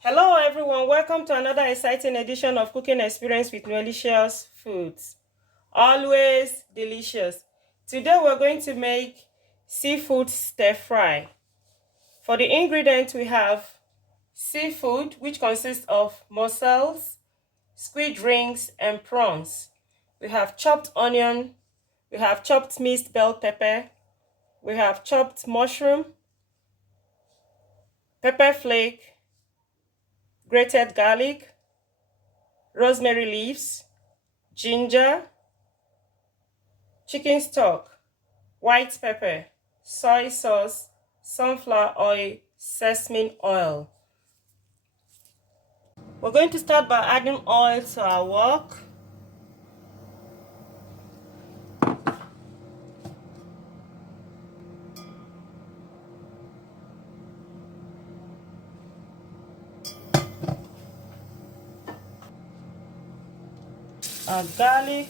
Hello everyone, welcome to another exciting edition of Cooking Experience with Nuelicious Foods. Always delicious. Today we're going to make seafood stir fry. For the ingredients we have seafood, which consists of mussels, squid rings, and prawns. We have chopped onion, we have chopped minced bell pepper, we have chopped mushroom, pepper flake, grated garlic, rosemary leaves, ginger, chicken stock, white pepper, soy sauce, sunflower oil, sesame oil. We're going to start by adding oil to our wok. Add garlic,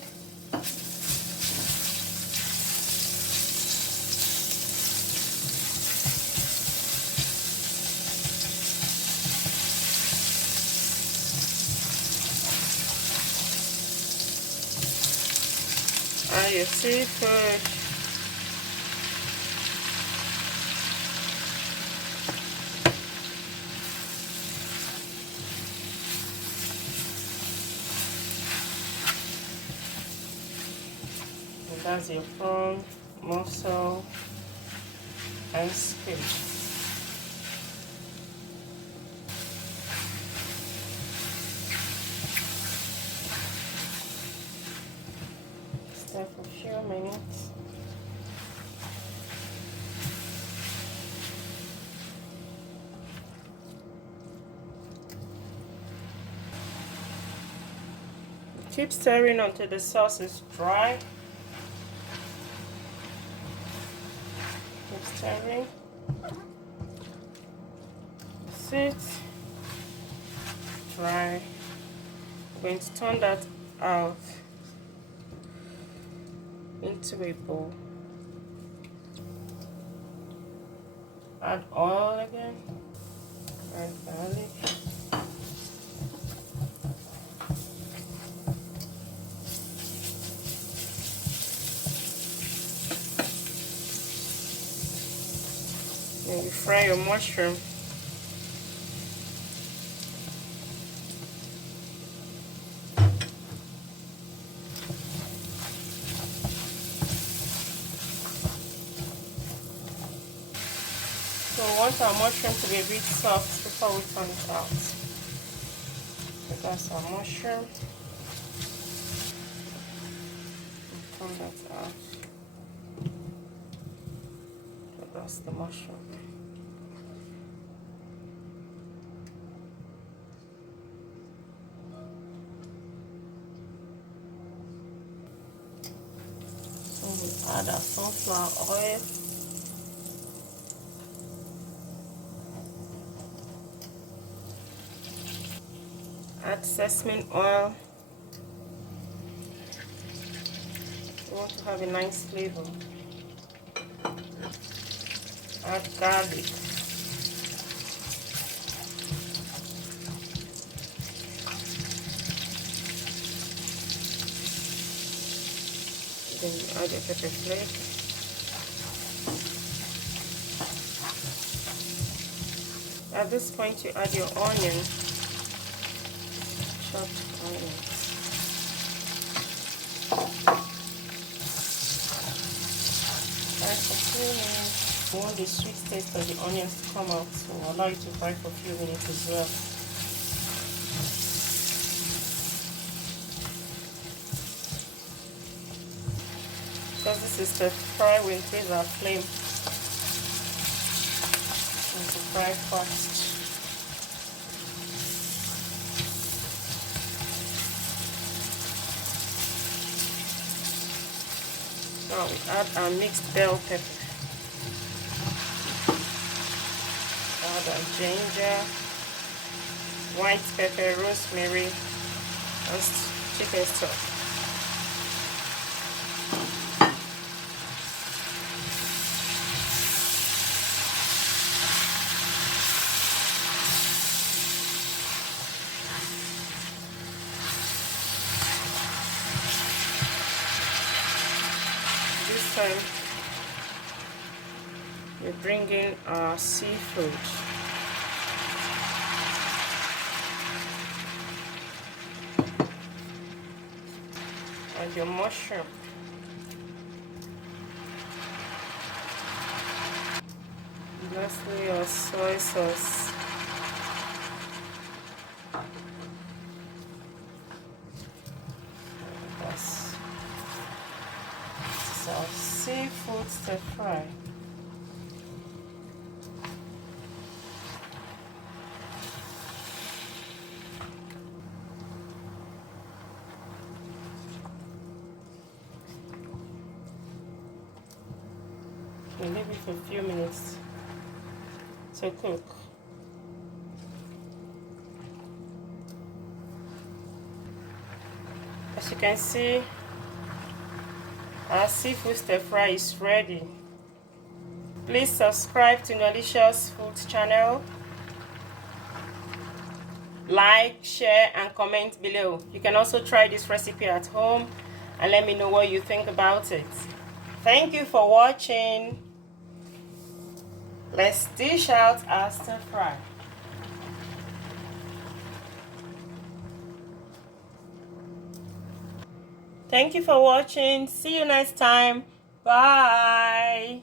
add your seafood, and that's your prawn, mussel, and squid. Stir for a few minutes. Keep stirring until the sauce is dry. Keep stirring. Sit. Dry. I'm going to turn that out into a bowl. Add oil again. Add garlic. Then you fry your mushroom. So we want our mushroom to be a bit soft before we turn it out. So that's our mushroom. Turn that out. So that's the mushroom. So we add our sunflower oil. Add sesame oil. We want to have a nice flavor. Add garlic. Then you add your pepper flake. At this point you add your onion, chopped onion. Fry for a few minutes. We want the sweet taste of the onions to come out, so allow it to fry for a few minutes as well. Because this is the fry, we increase our flame to fry fast. Now we add our mixed bell pepper. Add our ginger, white pepper, rosemary, and chicken stock. time we bring in our seafood. And your mushroom. Lastly, your soy sauce. This is our seafood stir fry. We'll leave it for a few minutes to cook. As you can see, our seafood stir fry is ready. Please subscribe to Nwelicious Foods channel. Like, share, and comment below. You can also try this recipe at home and let me know what you think about it. Thank you for watching. Let's dish out our stir fry. Thank you for watching. See you next time. Bye.